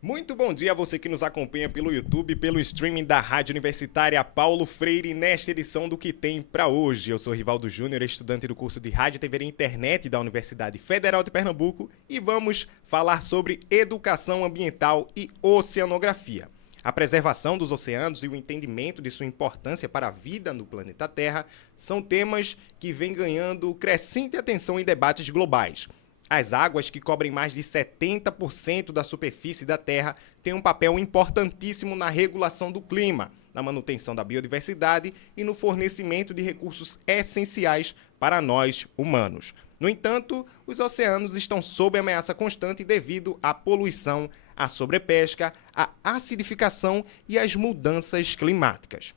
Muito bom dia a você que nos acompanha pelo YouTube, pelo streaming da Rádio Universitária Paulo Freire, nesta edição do Que Tem Pra Hoje. Eu sou Rivaldo Júnior, estudante do curso de Rádio, TV e Internet da Universidade Federal de Pernambuco, e vamos falar sobre educação ambiental e oceanografia. A preservação dos oceanos e o entendimento de sua importância para a vida no planeta Terra são temas que vêm ganhando crescente atenção em debates globais. As águas, que cobrem mais de 70% da superfície da Terra, têm um papel importantíssimo na regulação do clima, na manutenção da biodiversidade e no fornecimento de recursos essenciais para nós, humanos. No entanto, os oceanos estão sob ameaça constante devido à poluição, à sobrepesca, à acidificação e às mudanças climáticas.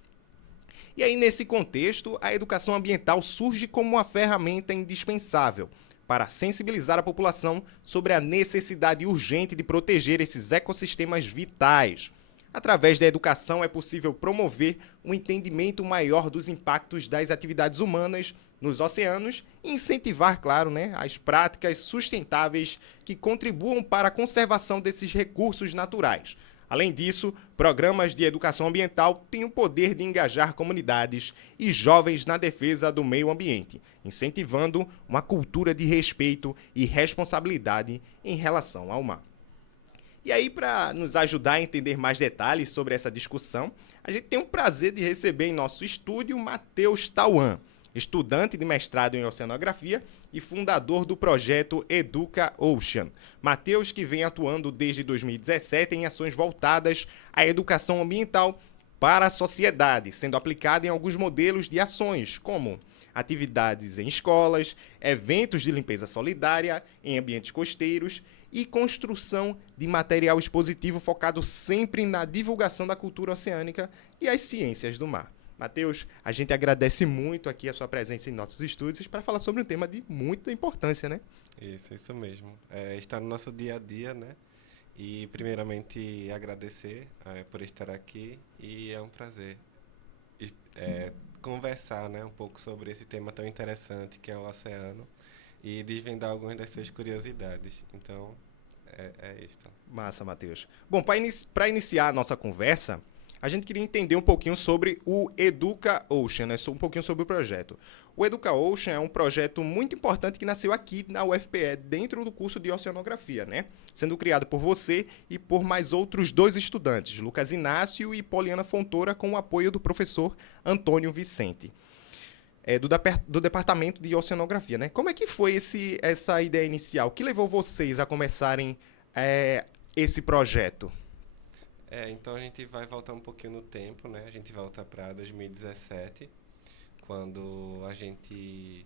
E aí, nesse contexto, a educação ambiental surge como uma ferramenta indispensável para sensibilizar a população sobre a necessidade urgente de proteger esses ecossistemas vitais. Através da educação é possível promover um entendimento maior dos impactos das atividades humanas nos oceanos e incentivar, claro, as práticas sustentáveis que contribuam para a conservação desses recursos naturais. Além disso, programas de educação ambiental têm o poder de engajar comunidades e jovens na defesa do meio ambiente, incentivando uma cultura de respeito e responsabilidade em relação ao mar. E aí, para nos ajudar a entender mais detalhes sobre essa discussão, a gente tem o prazer de receber em nosso estúdio Matheus Tauan, estudante de mestrado em oceanografia e fundador do projeto Educa Ocean. Matheus, que vem atuando desde 2017 em ações voltadas à educação ambiental para a sociedade, sendo aplicada em alguns modelos de ações, como atividades em escolas, eventos de limpeza solidária em ambientes costeiros e construção de material expositivo focado sempre na divulgação da cultura oceânica e as ciências do mar. Matheus, a gente agradece muito aqui a sua presença em nossos estúdios para falar sobre um tema de muita importância, né? Isso mesmo. Está no nosso dia a dia, né? E primeiramente agradecer por estar aqui e é um prazer conversar, né, um pouco sobre esse tema tão interessante que é o oceano e desvendar algumas das suas curiosidades. Então, é isto. Massa, Matheus. Bom, para iniciar a nossa conversa, a gente queria entender um pouquinho sobre o Educa Ocean, né? Um pouquinho sobre o projeto. O Educa Ocean é um projeto muito importante que nasceu aqui na UFPE, dentro do curso de Oceanografia, né? Sendo criado por você e por mais outros dois estudantes, Lucas Inácio e Poliana Fontoura, com o apoio do professor Antônio Vicente. Do Departamento de Oceanografia, né? Como é que foi essa ideia inicial? O que levou vocês a começarem esse projeto? Então a gente vai voltar um pouquinho no tempo, né? A gente volta para 2017, quando a gente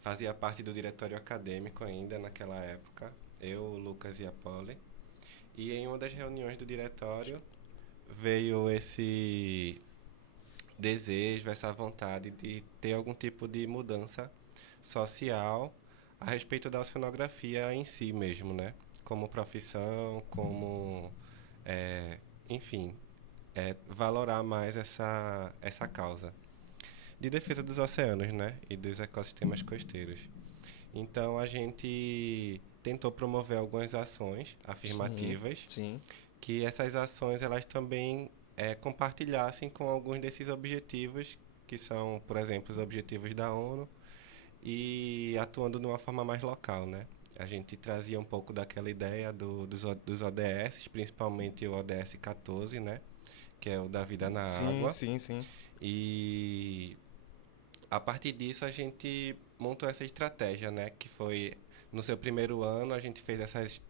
fazia parte do diretório acadêmico ainda naquela época, eu, o Lucas e a Polly. E em uma das reuniões do diretório veio esse desejo, essa vontade de ter algum tipo de mudança social a respeito da oceanografia em si mesmo, né? Como profissão, como, enfim, valorar mais essa causa de defesa dos oceanos, né? E dos ecossistemas costeiros. Então a gente tentou promover algumas ações Sim, afirmativas, sim. que essas ações elas também compartilhassem com alguns desses objetivos, que são, por exemplo, os objetivos da ONU, e atuando de uma forma mais local, né? A gente trazia um pouco daquela ideia dos ODS, principalmente o ODS 14, né? Que é o da vida na Sim, água. sim, sim. E a partir disso a gente montou essa estratégia, né? Que foi, no seu primeiro ano, a gente fez essas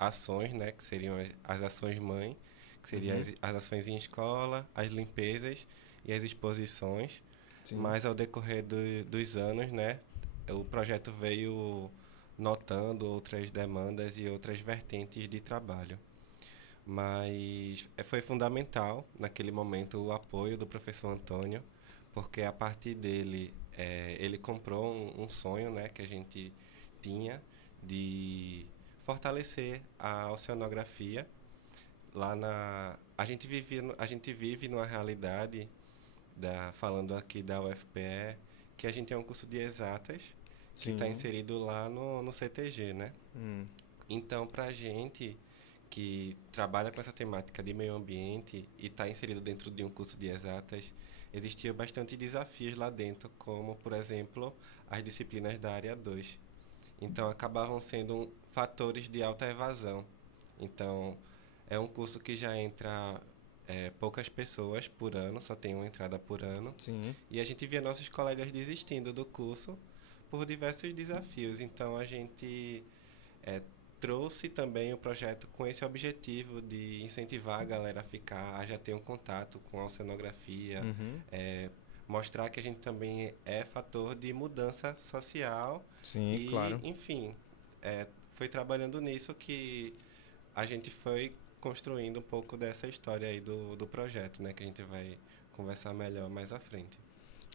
ações, né? Que seriam as ações mãe, que seriam Uhum, as ações em escola, as limpezas e as exposições. sim. Mas ao decorrer dos anos, né? O projeto veio notando outras demandas e outras vertentes de trabalho. Mas foi fundamental, naquele momento, o apoio do professor Antônio, porque a partir dele, ele comprou um sonho, né, que a gente tinha de fortalecer a oceanografia. A gente vive numa realidade, falando aqui da UFPE, que a gente é um curso de exatas que está Sim. inserido lá no CTG, né? Hum, Então, para a gente que trabalha com essa temática de meio ambiente e está inserido dentro de um curso de exatas, existia bastante desafios lá dentro, como, por exemplo, as disciplinas da área 2. Então, acabavam sendo fatores de alta evasão. Então, é um curso que já entra poucas pessoas por ano, só tem uma entrada por ano. Sim. E a gente via nossos colegas desistindo do curso por diversos desafios. Então, a gente é, trouxe também o projeto com esse objetivo de incentivar a galera a ficar, a já ter um contato com a oceanografia, Uhum. mostrar que a gente também é fator de mudança social Sim, e, claro. enfim, foi trabalhando nisso que a gente foi construindo um pouco dessa história aí do projeto, né, que a gente vai conversar melhor mais à frente.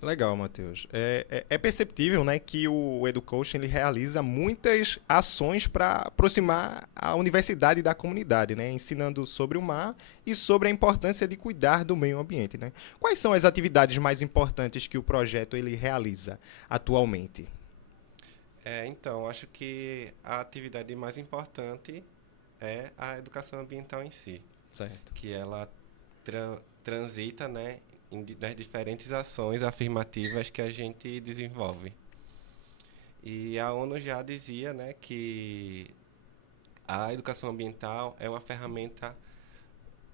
Legal, Matheus. É perceptível, né, que o EduCoaching ele realiza muitas ações para aproximar a universidade da comunidade, né, ensinando sobre o mar e sobre a importância de cuidar do meio ambiente, né. Quais são as atividades mais importantes que o projeto ele realiza atualmente? Então, acho que a atividade mais importante é a educação ambiental em si, Certo. que ela transita, né, nas diferentes ações afirmativas que a gente desenvolve. E a ONU já dizia, né, que a educação ambiental é uma ferramenta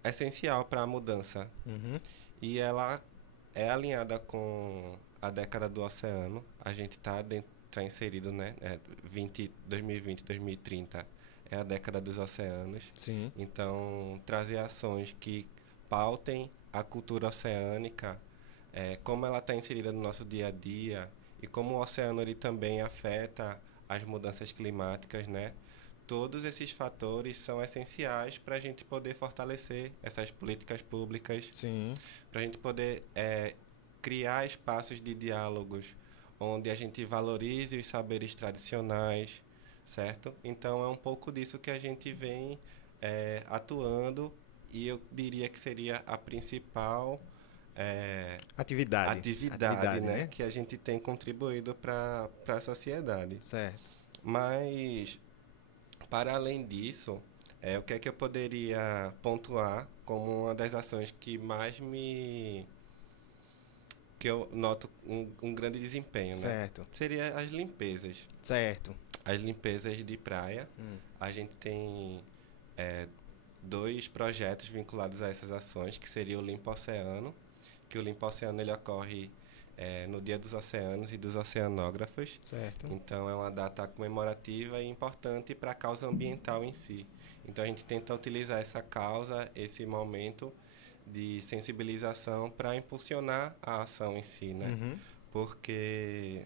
essencial para a mudança. Uhum. E ela é alinhada com a década do oceano. A gente está inserido, né? 2020, 2030 é a década dos oceanos. Sim. Então, trazer ações que pautem a cultura oceânica, como ela está inserida no nosso dia a dia e como o oceano ele também afeta as mudanças climáticas, né? Todos esses fatores são essenciais para a gente poder fortalecer essas políticas públicas, Sim. para a gente poder criar espaços de diálogos onde a gente valorize os saberes tradicionais, certo? Então, é um pouco disso que a gente vem atuando e eu diria que seria a principal atividade, né, né? que a gente tem contribuído para a sociedade. Certo. Mas, para além disso, o que é que eu poderia pontuar como uma das ações que mais que eu noto um grande desempenho, né? Certo. Seria as limpezas. Certo. As limpezas de praia. A gente tem dois projetos vinculados a essas ações, que seria o Limpo Oceano, que o Limpo Oceano ele ocorre no Dia dos Oceanos e dos Oceanógrafos. Certo. Então, é uma data comemorativa e importante para a causa ambiental em si. Então, a gente tenta utilizar essa causa, esse momento de sensibilização para impulsionar a ação em si, né? Uhum. Porque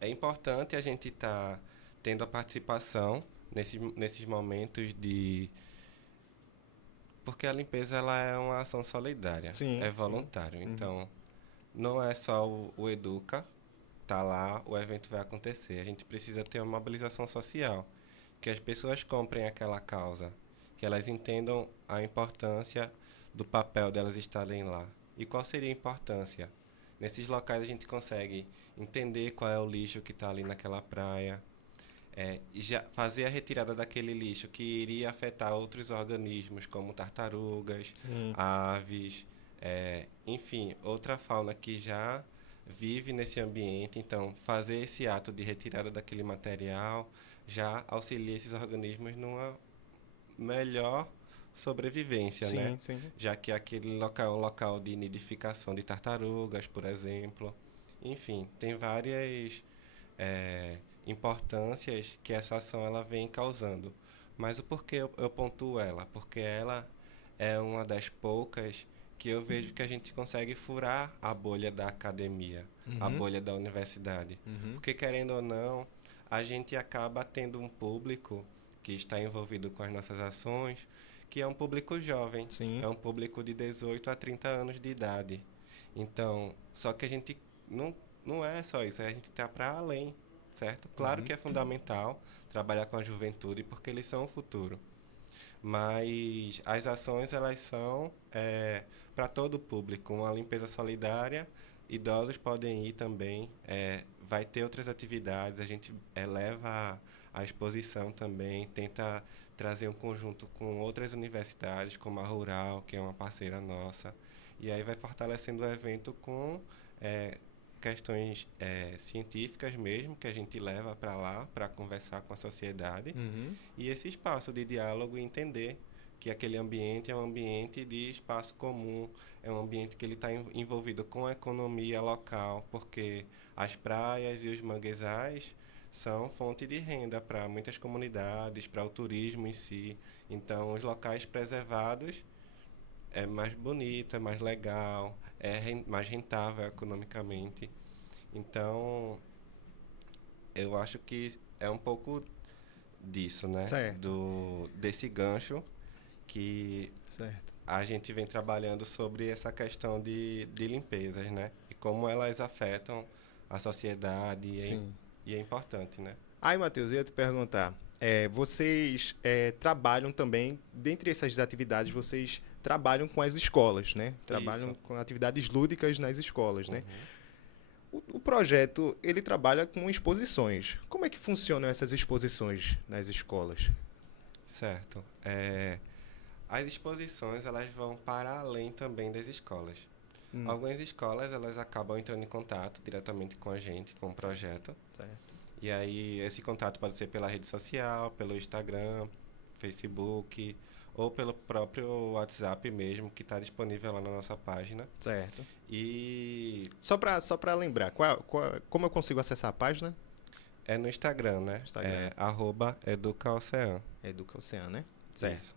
é importante a gente estar tendo a participação nesses momentos de... Porque a limpeza ela é uma ação solidária, Sim, é sim. voluntário. Uhum. Então, não é só o Educa, tá lá, o evento vai acontecer. A gente precisa ter uma mobilização social, que as pessoas comprem aquela causa, que elas entendam a importância do papel delas estarem lá. E qual seria a importância? Nesses locais a gente consegue entender qual é o lixo que está ali naquela praia, e já fazer a retirada daquele lixo que iria afetar outros organismos, como tartarugas, Sim. aves, enfim, outra fauna que já vive nesse ambiente. Então, fazer esse ato de retirada daquele material já auxilia esses organismos numa melhor sobrevivência, né? Sim, sim. Já que aquele local é um local de nidificação de tartarugas, por exemplo. Enfim, tem várias importâncias que essa ação ela vem causando. Mas o porquê eu pontuo ela? Porque ela é uma das poucas que eu vejo que a gente consegue furar a bolha da academia, a Uhum. bolha da universidade. Uhum. Porque, querendo ou não, a gente acaba tendo um público que está envolvido com as nossas ações, que é um público jovem, Sim. é um público de 18 a 30 anos de idade. Então, só que a gente não é só isso, a gente está para além, certo? Claro Uhum. que é fundamental trabalhar com a juventude, porque eles são o futuro. Mas as ações, elas são para todo o público. Uma limpeza solidária, idosos podem ir também. Vai ter outras atividades, a gente leva a exposição também, tenta trazer um conjunto com outras universidades, como a Rural, que é uma parceira nossa. E aí vai fortalecendo o evento com questões científicas mesmo, que a gente leva para lá para conversar com a sociedade. Uhum. E esse espaço de diálogo e entender que aquele ambiente é um ambiente de espaço comum, é um ambiente que ele está envolvido com a economia local, porque as praias e os manguezais são fonte de renda para muitas comunidades, para o turismo em si. Então, os locais preservados é mais bonito, é mais legal, mais rentável economicamente. Então, eu acho que é um pouco disso, né? Certo. Desse gancho que Certo. a gente vem trabalhando sobre essa questão de limpezas, né? E como elas afetam a sociedade Sim. e é importante, né? Aí, Matheus, eu ia te perguntar. Vocês trabalham também, dentre essas atividades, vocês trabalham com as escolas, né? Trabalham Isso. com atividades lúdicas nas escolas, né? Uhum. O projeto, ele trabalha com exposições. Como é que funcionam essas exposições nas escolas? Certo. As exposições, elas vão para além também das escolas. Algumas escolas, elas acabam entrando em contato diretamente com a gente, com o projeto. Certo. E aí, esse contato pode ser pela rede social, pelo Instagram, Facebook, ou pelo próprio WhatsApp mesmo, que está disponível lá na nossa página. Certo. E Só pra lembrar, como eu consigo acessar a página? é no Instagram, né? Instagram. @educaocean. Educa Oceano, né? Isso.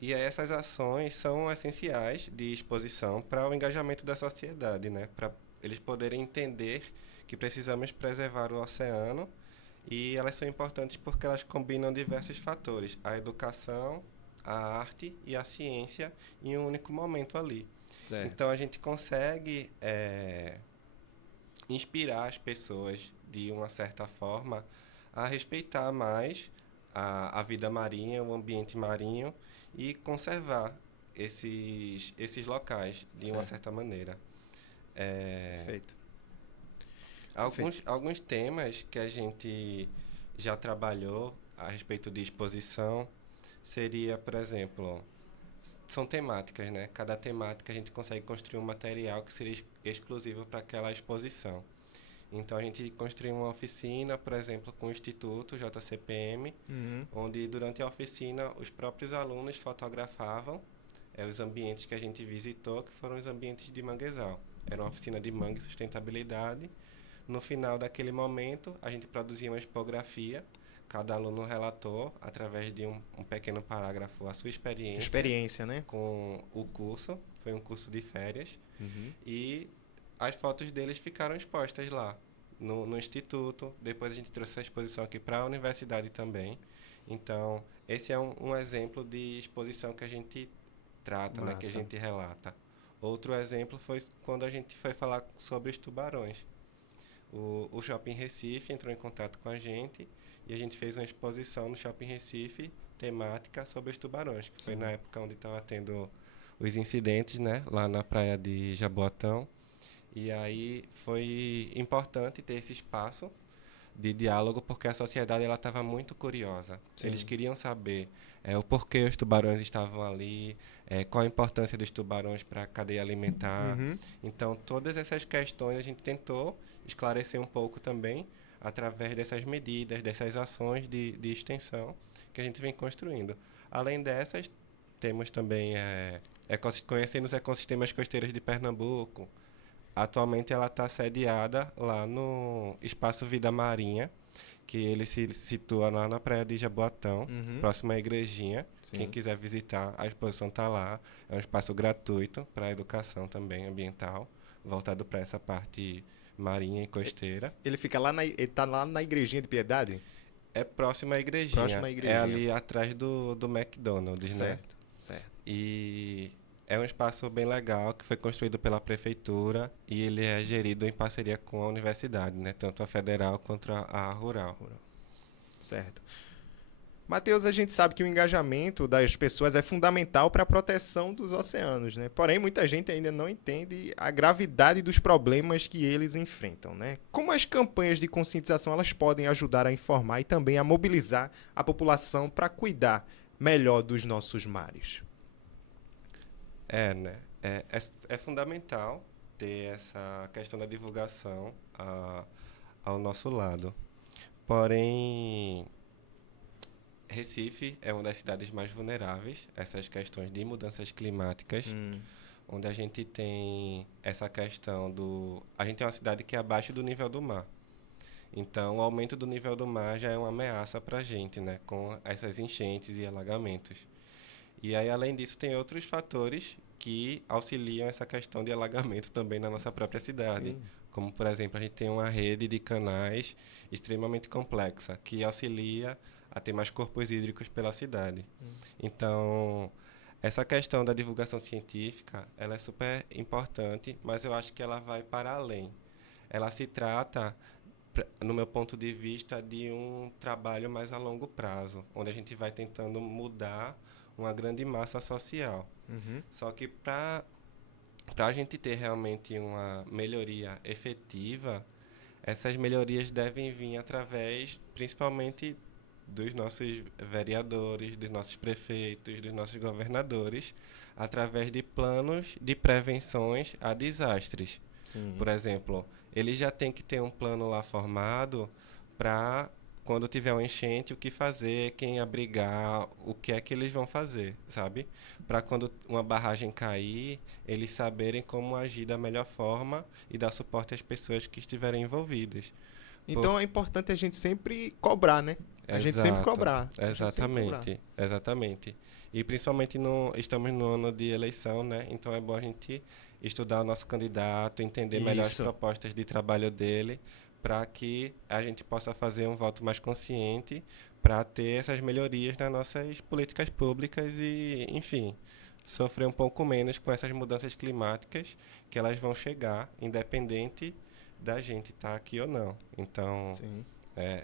E aí essas ações são essenciais de exposição para o engajamento da sociedade, né? Para eles poderem entender que precisamos preservar o oceano e elas são importantes porque elas combinam diversos fatores, a educação, a arte e a ciência em um único momento ali. Certo. Então a gente consegue inspirar as pessoas de uma certa forma a respeitar mais a vida marinha, o ambiente marinho e conservar esses locais de uma certa maneira. Perfeito. Alguns temas que a gente já trabalhou a respeito de exposição seria, por exemplo, são temáticas, né? Cada temática a gente consegue construir um material que seria exclusivo para aquela exposição. Então a gente construiu uma oficina, por exemplo, com o Instituto JCPM, onde durante a oficina os próprios alunos fotografavam os ambientes que a gente visitou, que foram os ambientes de manguezal. Era uma oficina de mangue e sustentabilidade. No final daquele momento, a gente produzia uma expografia. Cada aluno relatou, através de um pequeno parágrafo, a sua experiência. Experiência, né? Com o curso. Foi um curso de férias. Uhum. E as fotos deles ficaram expostas lá, no Instituto. Depois a gente trouxe essa exposição aqui para a universidade também. Então, esse é um exemplo de exposição que a gente trata, né, que a gente relata. Outro exemplo foi quando a gente foi falar sobre os tubarões. O Shopping Recife entrou em contato com a gente e a gente fez uma exposição no Shopping Recife temática sobre os tubarões, que foi na época onde estava tendo os incidentes, né, lá na praia de Jaboatão. E aí foi importante ter esse espaço de diálogo porque a sociedade ela estava muito curiosa. Sim. Eles queriam saber o porquê os tubarões estavam ali, qual a importância dos tubarões para a cadeia alimentar. Então, todas essas questões a gente tentou esclarecer um pouco também através dessas medidas, dessas ações de extensão que a gente vem construindo. Além dessas, temos também conhecendo os ecossistemas costeiros de Pernambuco. Atualmente ela está sediada lá no Espaço Vida Marinha, que ele se situa lá na praia de Jaboatão, próximo à igrejinha. Sim. Quem quiser visitar, a exposição está lá. É um espaço gratuito para a educação também ambiental, voltado para essa parte marinha e costeira. Ele fica lá ele tá lá na Igrejinha de Piedade? É próximo à igrejinha. Próximo à igrejinha. É ali atrás do McDonald's, né? Certo. E é um espaço bem legal que foi construído pela prefeitura e ele é gerido em parceria com a universidade, né? Tanto a federal quanto a rural. Certo. Matheus, a gente sabe que o engajamento das pessoas é fundamental para a proteção dos oceanos, né? Porém, muita gente ainda não entende a gravidade dos problemas que eles enfrentam, né? Como as campanhas de conscientização elas podem ajudar a informar e também a mobilizar a população para cuidar melhor dos nossos mares? Né? É fundamental ter essa questão da divulgação ao nosso lado. Porém, Recife é uma das cidades mais vulneráveis a essas questões de mudanças climáticas, onde a gente tem essa questão do... A gente é uma cidade que é abaixo do nível do mar. Então, o aumento do nível do mar já é uma ameaça para a gente, né? Com essas enchentes e alagamentos. E aí, além disso, tem outros fatores que auxiliam essa questão de alagamento também na nossa própria cidade. Sim. Como, por exemplo, a gente tem uma rede de canais extremamente complexa, que auxilia a ter mais corpos hídricos pela cidade. Então, essa questão da divulgação científica, ela é super importante, mas eu acho que ela vai para além. Ela se trata, no meu ponto de vista, de um trabalho mais a longo prazo, onde a gente vai tentando mudar uma grande massa social. Só que para a gente ter realmente uma melhoria efetiva, essas melhorias devem vir através, principalmente, dos nossos vereadores, dos nossos prefeitos, dos nossos governadores, através de planos de prevenções a desastres. Sim. Por exemplo, eles já têm que ter um plano lá formado para, quando tiver uma enchente, o que fazer, quem abrigar, o que é que eles vão fazer, sabe? Para quando uma barragem cair, eles saberem como agir da melhor forma e dar suporte às pessoas que estiverem envolvidas. Então é importante a gente sempre cobrar, né? A gente sempre cobrar. Exatamente. E principalmente estamos no ano de eleição, né? Então é bom a gente estudar o nosso candidato, entender melhor as propostas de trabalho dele, para que a gente possa fazer um voto mais consciente para ter essas melhorias nas nossas políticas públicas e, enfim, sofrer um pouco menos com essas mudanças climáticas que elas vão chegar, independente da gente estar aqui ou não. Então,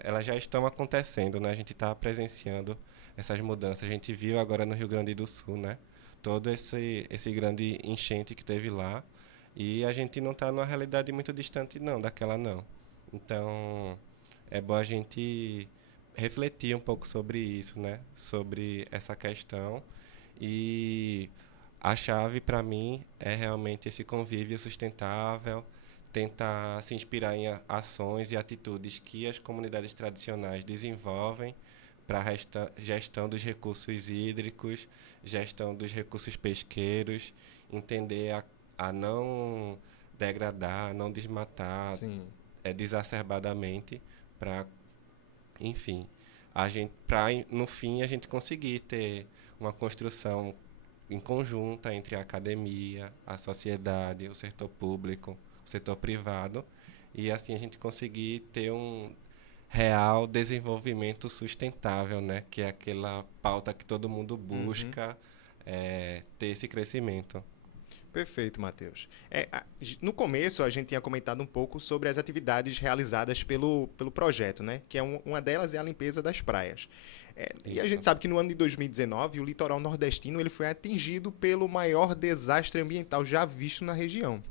elas já estão acontecendo, né? A gente está presenciando essas mudanças. A gente viu agora no Rio Grande do Sul, né? Todo esse grande enchente que teve lá. E a gente não está numa realidade muito distante, não, daquela não. Então, é bom a gente refletir um pouco sobre isso, né? Sobre essa questão. E a chave, para mim, é realmente esse convívio sustentável, tentar se inspirar em ações e atitudes que as comunidades tradicionais desenvolvem para a gestão dos recursos hídricos, gestão dos recursos pesqueiros, entender a não degradar, não desmatar desacerbadamente, para, enfim, no fim a gente conseguir ter uma construção em conjunta entre a academia, a sociedade, o setor público, o setor privado, e assim a gente conseguir ter um real desenvolvimento sustentável, né? Que é aquela pauta que todo mundo busca, ter esse crescimento. Perfeito, Matheus. No começo, a gente tinha comentado um pouco sobre as atividades realizadas pelo projeto, né? Que uma delas é a limpeza das praias. E a gente sabe que no ano de 2019, o litoral nordestino ele foi atingido pelo maior desastre ambiental já visto na região,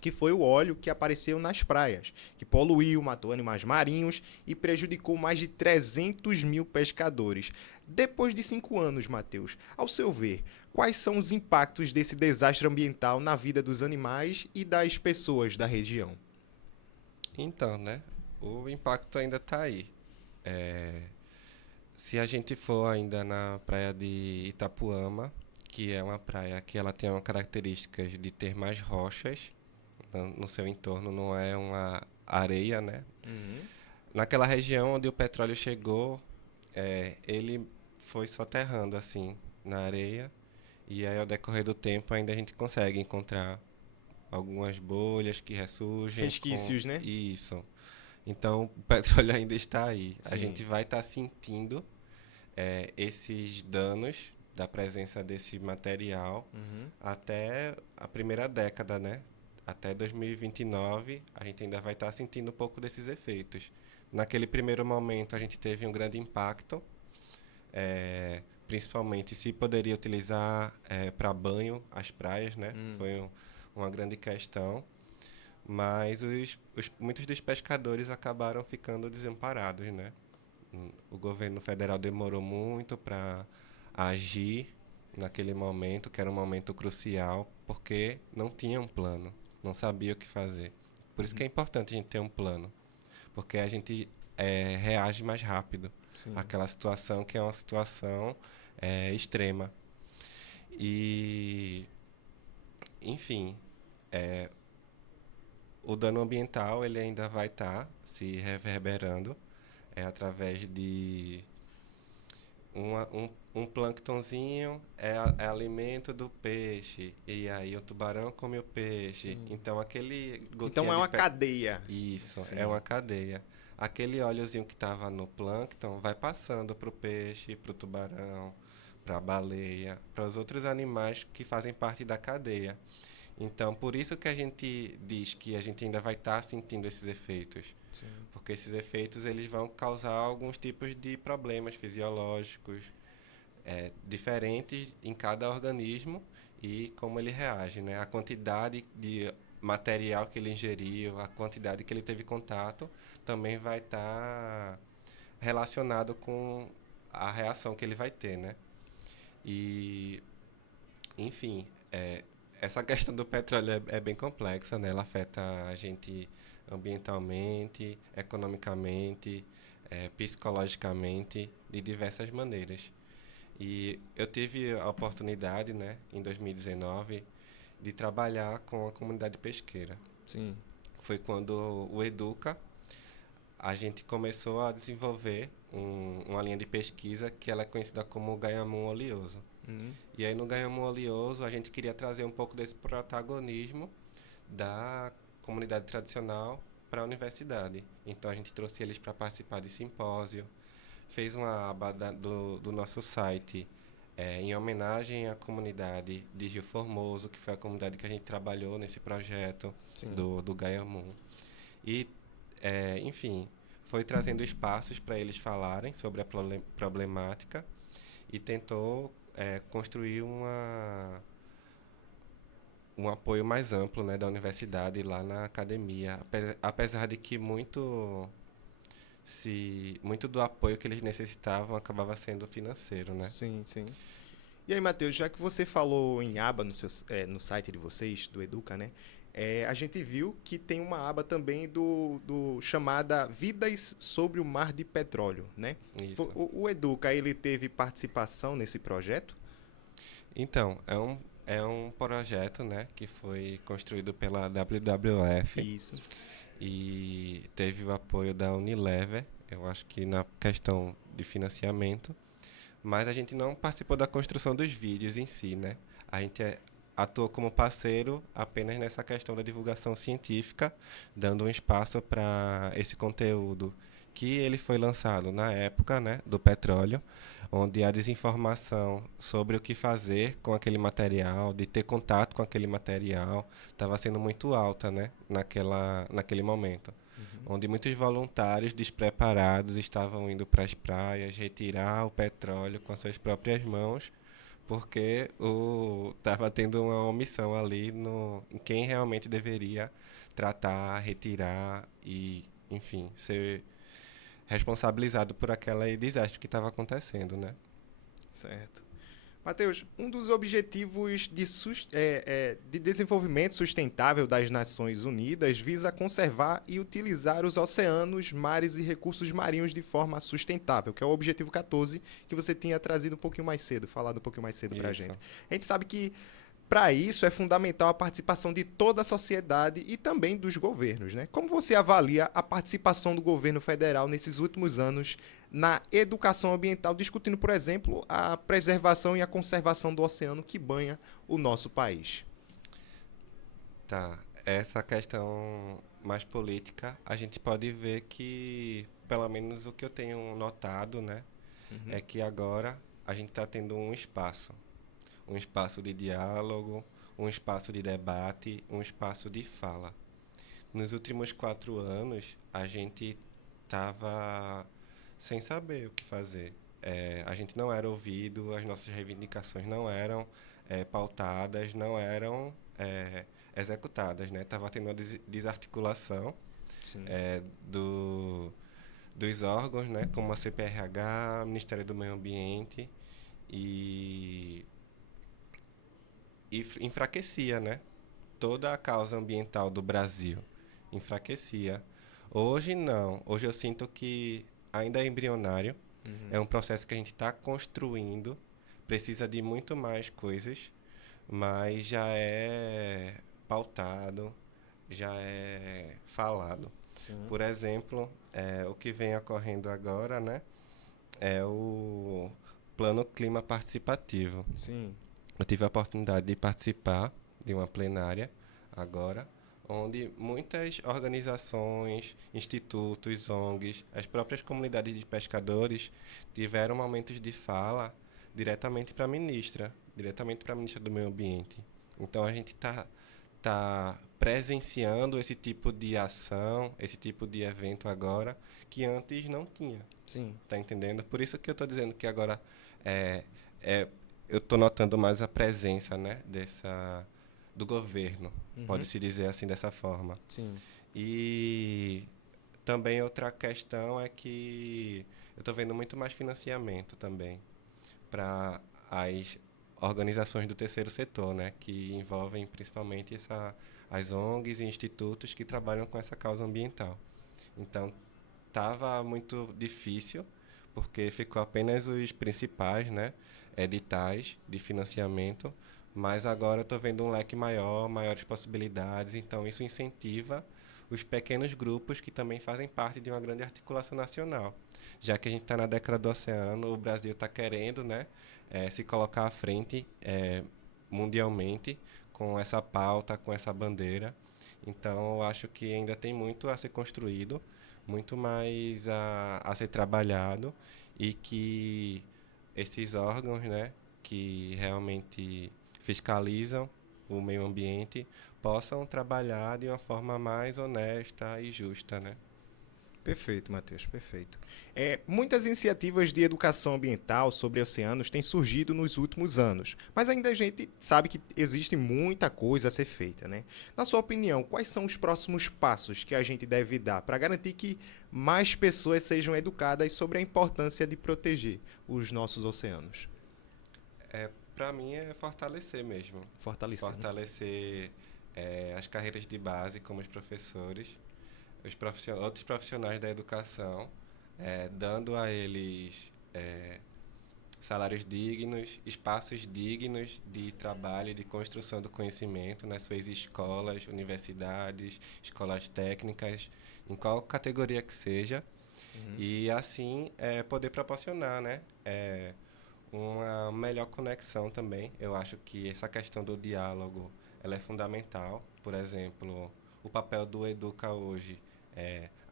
que foi o óleo que apareceu nas praias, que poluiu, matou animais marinhos e prejudicou mais de 300 mil pescadores. Depois de 5 anos, Matheus, ao seu ver, quais são os impactos desse desastre ambiental na vida dos animais e das pessoas da região? Então, né, o impacto ainda está aí. Se a gente for ainda na praia de Itapuama, que é uma praia que ela tem uma característica de ter mais rochas no seu entorno, não é uma areia, né? Naquela região onde o petróleo chegou, ele foi soterrando assim na areia, e aí ao decorrer do tempo ainda a gente consegue encontrar algumas bolhas que ressurgem. Resquícios, né? Isso. Então o petróleo ainda está aí. Sim. A gente vai estar sentindo esses danos da presença desse material até a primeira década, né? Até 2029, a gente ainda vai estar sentindo um pouco desses efeitos. Naquele primeiro momento, a gente teve um grande impacto principalmente se poderia utilizar para banho as praias, né? Foi uma grande questão. Mas muitos dos pescadores acabaram ficando desamparados, né? O governo federal demorou muito para agir naquele momento, que era um momento crucial, porque não tinha um plano, não sabia o que fazer. Por isso que é importante a gente ter um plano, porque a gente reage mais rápido Sim. àquela situação que é uma situação extrema. E, enfim, o dano ambiental ele ainda vai estar se reverberando através de um plânctonzinho é alimento do peixe, e aí o tubarão come o peixe. Sim. Então aquele gotinha Então é uma cadeia. Isso, Sim. é uma cadeia. Aquele óleozinho que estava no plâncton vai passando para o peixe, para o tubarão, para a baleia, para os outros animais que fazem parte da cadeia. Então, por isso que a gente diz que a gente ainda vai estar sentindo esses efeitos. Sim. Porque esses efeitos eles vão causar alguns tipos de problemas fisiológicos diferentes em cada organismo e como ele reage, né? A quantidade de material que ele ingeriu, a quantidade que ele teve contato, também vai estar relacionado com a reação que ele vai ter, né? E, enfim, essa questão do petróleo é bem complexa, né? Ela afeta a gente ambientalmente, economicamente, psicologicamente, de diversas maneiras. E eu tive a oportunidade, né, em 2019, de trabalhar com a comunidade pesqueira. Sim. Foi quando o Educa, a gente começou a desenvolver uma linha de pesquisa que ela é conhecida como Gaiamum oleoso. E aí no Gaiamum oleoso a gente queria trazer um pouco desse protagonismo da comunidade tradicional para a universidade. Então a gente trouxe eles para participar de simpósio, fez uma aba do nosso site em homenagem à comunidade de Rio Formoso, que foi a comunidade que a gente trabalhou nesse projeto do Gaiamum. E, enfim, foi trazendo espaços para eles falarem sobre a problemática e tentou construir um apoio mais amplo, né, da universidade lá na academia, apesar de que muito do apoio que eles necessitavam acabava sendo financeiro, né? Sim, sim. E aí, Matheus, já que você falou em aba no site de vocês, do Educa, né? A gente viu que tem uma aba também do chamada Vidas sobre o Mar de Petróleo, né? Isso. O Educa, ele teve participação nesse projeto? Então, é um projeto, né, que foi construído pela WWF. Isso. E teve o apoio da Unilever, eu acho que na questão de financiamento, mas a gente não participou da construção dos vídeos em si, né? A gente atuou como parceiro apenas nessa questão da divulgação científica, dando um espaço para esse conteúdo que ele foi lançado na época, né, do petróleo, onde a desinformação sobre o que fazer com aquele material, de ter contato com aquele material, estava sendo muito alta, né, naquele momento. Onde muitos voluntários despreparados estavam indo para as praias retirar o petróleo com as suas próprias mãos, porque estava tendo uma omissão ali em quem realmente deveria tratar, retirar e, enfim, ser responsabilizado por aquele desastre que estava acontecendo, né? Certo. Matheus, um dos objetivos de desenvolvimento sustentável das Nações Unidas visa conservar e utilizar os oceanos, mares e recursos marinhos de forma sustentável, que é o objetivo 14, que você tinha trazido um pouquinho mais cedo, falado um pouquinho mais cedo para a gente. A gente sabe que, para isso, é fundamental a participação de toda a sociedade e também dos governos, né? Como você avalia a participação do governo federal nesses últimos anos na educação ambiental, discutindo, por exemplo, a preservação e a conservação do oceano que banha o nosso país? Tá. Essa questão mais política, a gente pode ver que, pelo menos o que eu tenho notado, né, é que agora a gente está tendo um espaço de diálogo, um espaço de debate, um espaço de fala. Nos últimos 4 anos, a gente estava sem saber o que fazer. a gente não era ouvido, as nossas reivindicações não eram pautadas, não eram executadas, né? Estava tendo uma desarticulação Sim. do, dos órgãos, né? Como a CPRH, Ministério do Meio Ambiente, e, enfraquecia, né? Toda a causa ambiental do Brasil enfraquecia. Hoje não. Hoje eu sinto que ainda é embrionário. É Uhum. um processo que a gente está construindo. Precisa de muito mais coisas, mas já é pautado, já é falado. Sim. Por exemplo, o que vem ocorrendo agora, né, é o Plano Clima Participativo. Sim. Eu tive a oportunidade de participar de uma plenária agora, onde muitas organizações, institutos, ONGs, as próprias comunidades de pescadores tiveram momentos de fala diretamente para a ministra, diretamente para a ministra do Meio Ambiente. Então a gente tá presenciando esse tipo de ação, esse tipo de evento agora, que antes não tinha. Sim. Tá entendendo? Por isso que eu estou dizendo que agora é, é, eu estou notando mais a presença, né, do governo, Uhum. pode-se dizer assim dessa forma. Sim. E também outra questão é que eu estou vendo muito mais financiamento também para as organizações do terceiro setor, né, que envolvem principalmente as ONGs e institutos que trabalham com essa causa ambiental. Então, estava muito difícil, porque ficou apenas os principais, né, editais de financiamento, mas agora eu estou vendo um leque maior, maiores possibilidades, então isso incentiva os pequenos grupos que também fazem parte de uma grande articulação nacional. Já que a gente está na década do oceano, o Brasil está querendo, né, se colocar à frente mundialmente com essa pauta, com essa bandeira. Então, eu acho que ainda tem muito a ser construído, muito mais a ser trabalhado, e que esses órgãos, né, que realmente fiscalizam o meio ambiente possam trabalhar de uma forma mais honesta e justa, né? Perfeito, Matheus, perfeito. Muitas iniciativas de educação ambiental sobre oceanos têm surgido nos últimos anos, mas ainda a gente sabe que existe muita coisa a ser feita, né? Na sua opinião, quais são os próximos passos que a gente deve dar para garantir que mais pessoas sejam educadas sobre a importância de proteger os nossos oceanos? Para mim é fortalecer mesmo, Fortalecer, né? fortalecer as carreiras de base como os professores, outros profissionais da educação, dando a eles salários dignos, espaços dignos de trabalho e de construção do conhecimento nas suas escolas, universidades, escolas técnicas, em qual categoria que seja, Uhum. e assim poder proporcionar, né, uma melhor conexão também. Eu acho que essa questão do diálogo ela é fundamental. Por exemplo, o papel do Educa hoje,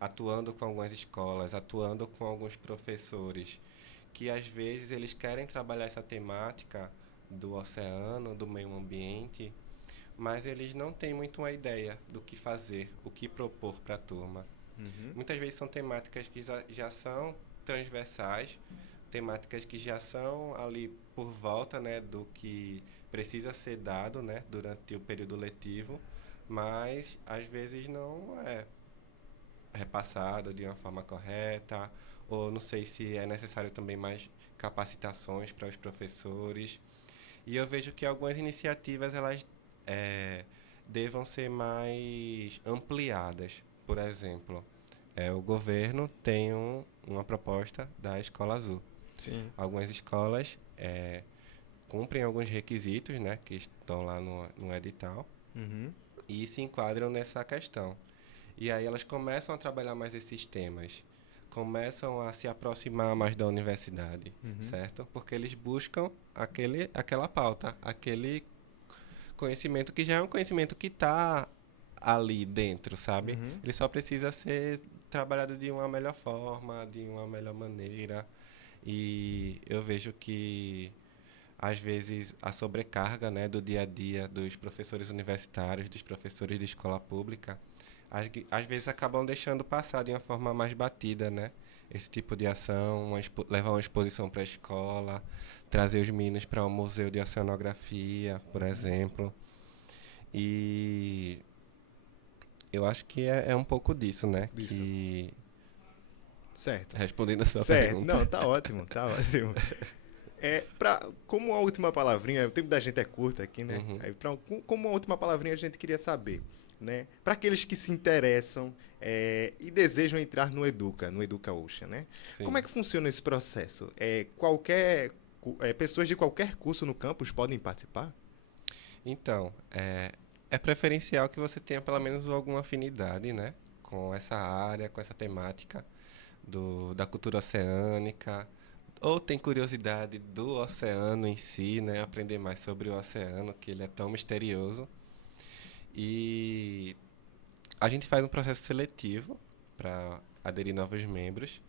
atuando com algumas escolas, atuando com alguns professores, que às vezes eles querem trabalhar essa temática do oceano, do meio ambiente, mas eles não têm muito uma ideia do que fazer, o que propor para a turma. Uhum. Muitas vezes são temáticas que já são transversais, temáticas que já são ali por volta, né, do que precisa ser dado, né, durante o período letivo, mas às vezes não é repassado de uma forma correta, ou não sei se é necessário também mais capacitações para os professores. E eu vejo que algumas iniciativas elas devam ser mais ampliadas. Por exemplo, o governo tem uma proposta da Escola Azul. Sim. Algumas escolas cumprem alguns requisitos, né, que estão lá no edital, Uhum. e se enquadram nessa questão. E aí elas começam a trabalhar mais esses temas, começam a se aproximar mais da universidade, Uhum. certo? Porque eles buscam aquela pauta, aquele conhecimento que já é um conhecimento que está ali dentro, sabe? Uhum. Ele só precisa ser trabalhado de uma melhor forma, de uma melhor maneira. E eu vejo que às vezes a sobrecarga, né, do dia a dia dos professores universitários, dos professores de escola pública, às vezes acabam deixando passar de uma forma mais batida, né? esse tipo de ação, levar uma exposição para a escola, trazer os meninos para um museu de oceanografia, por exemplo. E eu acho que é um pouco disso, né? Disso. Que Certo. respondendo a sua Certo. pergunta. Não, tá ótimo, tá ótimo. Como a última palavrinha, o tempo da gente é curto aqui, né? Uhum. Aí, como a última palavrinha, a gente queria saber, né? Para aqueles que se interessam e desejam entrar no Educa Ocean, né? Sim. Como é que funciona esse processo? Pessoas de qualquer curso no campus podem participar? Então, é preferencial que você tenha pelo menos alguma afinidade, né? Com essa área, com essa temática da cultura oceânica, ou tem curiosidade do oceano em si, né? Aprender mais sobre o oceano, que ele é tão misterioso. E a gente faz um processo seletivo para aderir novos membros.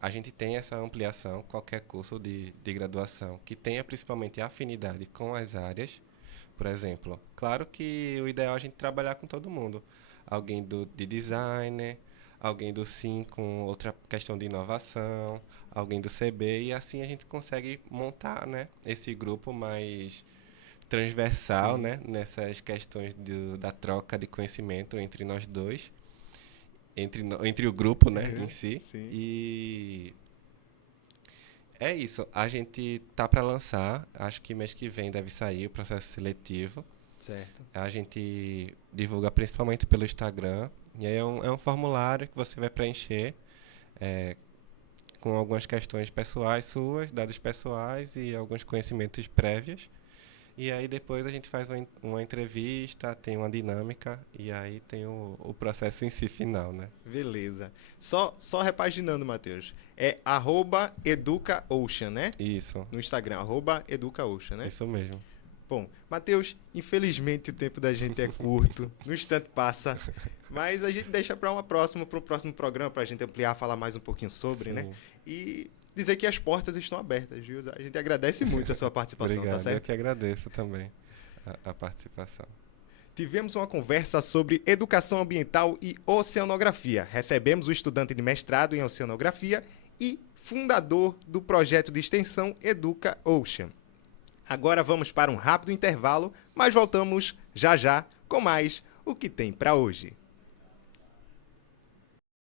A gente tem essa ampliação, qualquer curso de graduação que tenha principalmente afinidade com as áreas. Por exemplo, claro que o ideal é a gente trabalhar com todo mundo. Alguém de design, alguém do SIM com outra questão de inovação, alguém do CB, e assim a gente consegue montar, né, esse grupo mais transversal, Sim. né, nessas questões da troca de conhecimento entre nós dois, entre o grupo, né, em si. Sim. E é isso. A gente tá para lançar, acho que mês que vem deve sair o processo seletivo. Certo. A gente divulga principalmente pelo Instagram. E aí é um formulário que você vai preencher com algumas questões pessoais suas, dados pessoais e alguns conhecimentos prévios. E aí depois a gente faz uma entrevista, tem uma dinâmica e aí tem o processo em si final, né? Beleza. Só repaginando, Matheus. É @educaocean, né? Isso, No Instagram, @educaocean, né? isso mesmo. Bom, Matheus, infelizmente o tempo da gente é curto, no instante passa, mas a gente deixa para um próximo programa, para a gente ampliar, falar mais um pouquinho sobre, né? Sim. E dizer que as portas estão abertas, viu? A gente agradece muito a sua participação, Obrigado, tá certo? eu que agradeço também a participação. Tivemos uma conversa sobre educação ambiental e oceanografia. Recebemos o estudante de mestrado em oceanografia e fundador do projeto de extensão Educa Ocean. Agora vamos para um rápido intervalo, mas voltamos já já com mais O que tem para hoje.